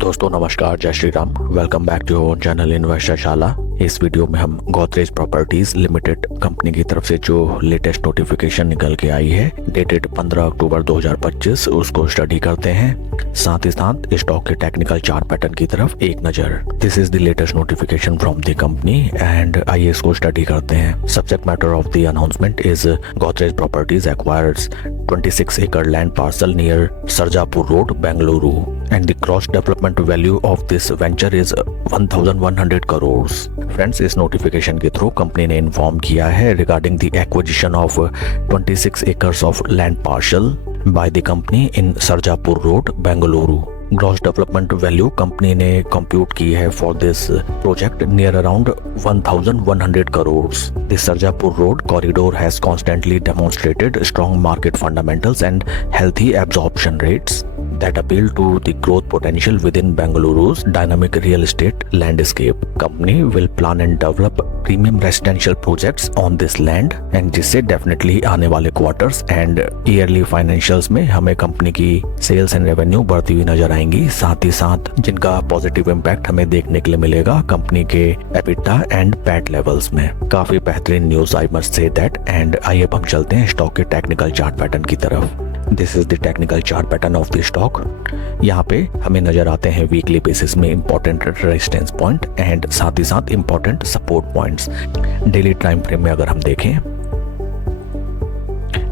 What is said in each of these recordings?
दोस्तों नमस्कार, जय Shri Ram. Welcome back to your channel investor Shala. इस वीडियो में हम गोदरेज प्रॉपर्टीज लिमिटेड कंपनी की तरफ से जो लेटेस्ट नोटिफिकेशन निकल के आई है डेटेड 15 अक्टूबर 2025 उसको स्टडी करते हैं। साथ ही साथ स्टॉक के टेक्निकल चार्ट पैटर्न की तरफ एक नजर। This is the latest notification from the company and आइए इसको स्टडी करते हैं। Subject matter of the announcement is Godrej properties acquires 26 acre land parcel near Sarjapur Road, Bengaluru, and the gross development value of this venture is 1100 crores. Friends, इस notification के through company ने inform किया है regarding the acquisition of 26 acres of land parcel by the company in Sarjapur Road, Bengaluru. Gross development value company ने compute की है for this project near around 1100 crore. This Sarjapur road corridor has constantly demonstrated strong market fundamentals and healthy absorption rates that appeal to the growth potential within Bengaluru's dynamic real estate landscape. Company will plan and develop premium residential projects on this land and जिससे definitely आने वाले quarters and yearly financials में हमें company की sales and revenue बढ़ती हुई नजर आएंगी। साथ ही साथ जिनका पॉजिटिव इम्पैक्ट हमें देखने के लिए मिलेगा कंपनी के एबिटा एंड पैट लेवल्स में। काफी बेहतरीन news, I must say that. And आइए अब हम चलते हैं स्टॉक के टेक्निकल चार्ट पैटर्न की तरफ। This is the technical chart pattern of the stock. यहाँ पे हमें नजर आते हैं वीकली बेसिस में इंपॉर्टेंट रेजिस्टेंस पॉइंट एंड साथ ही साथ important support points. Daily time frame में अगर हम देखें,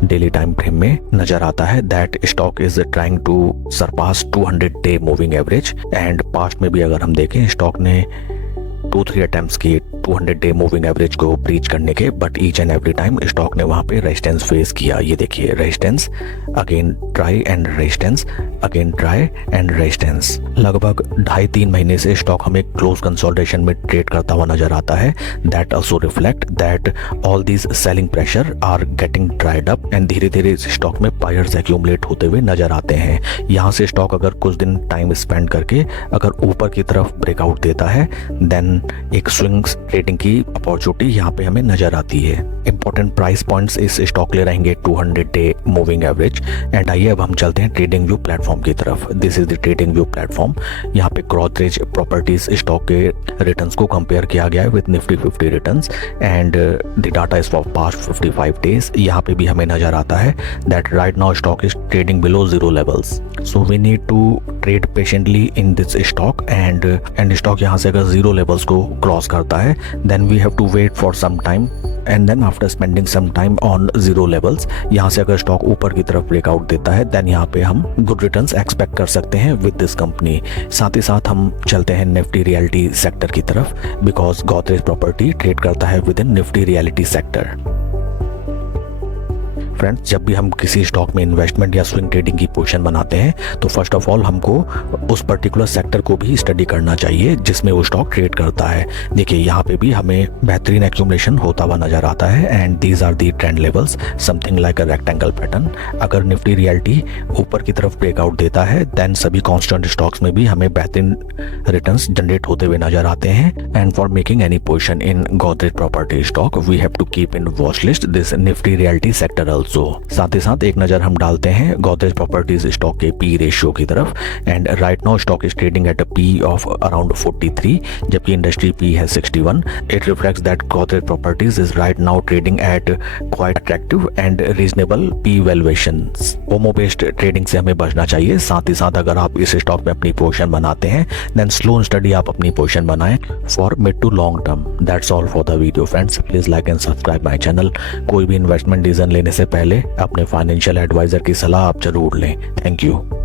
डेली टाइम फ्रेम में नजर आता है that stock is trying to surpass 200 day moving average. And past में भी अगर हम देखें स्टॉक ने 2-3 अटेम्प्ट्स किए 200 डे मूविंग एवरेज को ब्रीच करने के, but each and every time stock ने वहां पे रेजिस्टेंस फेस किया। ये देखिए, resistance again try and resistance again try and resistance. लगभग 2.5-3 महीने से स्टॉक हमें क्लोज कंसोलिडेशन में ट्रेड करता हुआ नजर आता है। That also reflect that all these selling pressure are getting dried up and धीरे धीरे इस स्टॉक में बायर्स एक्यूमुलेट होते हुए नजर आते हैं। यहाँ से स्टॉक अगर कुछ दिन टाइम स्पेंड करके अगर ऊपर की तरफ ब्रेकआउट देता है देन एक स्विंग ट्रेडिंग की अपॉर्चुनिटी यहाँ पे हमें नजर आती है। इंपॉर्टेंट प्राइस पॉइंट्स इस स्टॉक ले रहेंगे 200 डे मूविंग एवरेज। एंड आइए अब हम चलते हैं ट्रेडिंग व्यू प्लेटफॉर्म की तरफ। This is the trading view platform. यहाँ पे गोदरेज प्रॉपर्टीज स्टॉक के रिटर्न्स को कंपेयर किया गया है with Nifty 50 returns and the data is for past 55 days. यहाँ पे भी हमें नजर आता है that right now stock is trading below zero levels, so we need to trade patiently in this stock and stock यहाँ से अगर जीरो लेवल्स को क्रॉस करता है then we have to wait for some time and then after spending some time on zero levels यहाँ से अगर stock ऊपर की तरफ ब्रेकआउट देता है देन यहाँ पे हम गुड रिटर्न्स एक्सपेक्ट कर सकते हैं विद दिस कंपनी। साथ ही साथ हम चलते हैं निफ्टी रियलिटी सेक्टर की तरफ बिकॉज गोदरेज प्रॉपर्टी ट्रेड करता है with in Nifty realty sector. Friends, जब भी हम किसी स्टॉक में इन्वेस्टमेंट या स्विंग ट्रेडिंग की पोजीशन बनाते हैं तो फर्स्ट ऑफ ऑल हमको उस पर्टिकुलर सेक्टर को भी स्टडी करना चाहिए जिसमें वो स्टॉक ट्रेड करता है। देखिए, यहाँ पे भी हमें बेहतरीन एक्यूमुलेशन होता हुआ नजर आता है and these are the trend levels something like a rectangle pattern. अगर निफ्टी रियलिटी ऊपर की तरफ ब्रेकआउट देता है देन सभी कॉन्स्टेंट स्टॉक्स में भी हमें बेहतरीन रिटर्न्स जनरेट होते हुए नजर आते हैं। And for making any position in Godrej property stock we have to keep in watch list this Nifty realty sector. साथ ही साथ एक नजर हम डालते हैं गोदरेज प्रॉपर्टीज स्टॉक के पी रेशियो की तरफ। And right now stock is trading at a P of around 43 जबकि इंडस्ट्री पी है 61। It reflects that Godrej properties is right now trading at quite attractive and reasonable P valuations. ओमो based trading से हमें बचना चाहिए। साथ ही साथ अगर आप इस स्टॉक में अपनी पोजीशन बनाते हैं देन स्लो स्टडी आप अपनी पोजीशन बनाएं for mid to long term. That's all for the video friends. Please like and subscribe my channel. कोई भी इन्वेस्टमेंट डिसीजन लेने से पहले अपने फाइनेंशियल एडवाइजर की सलाह आप जरूर लें। Thank you.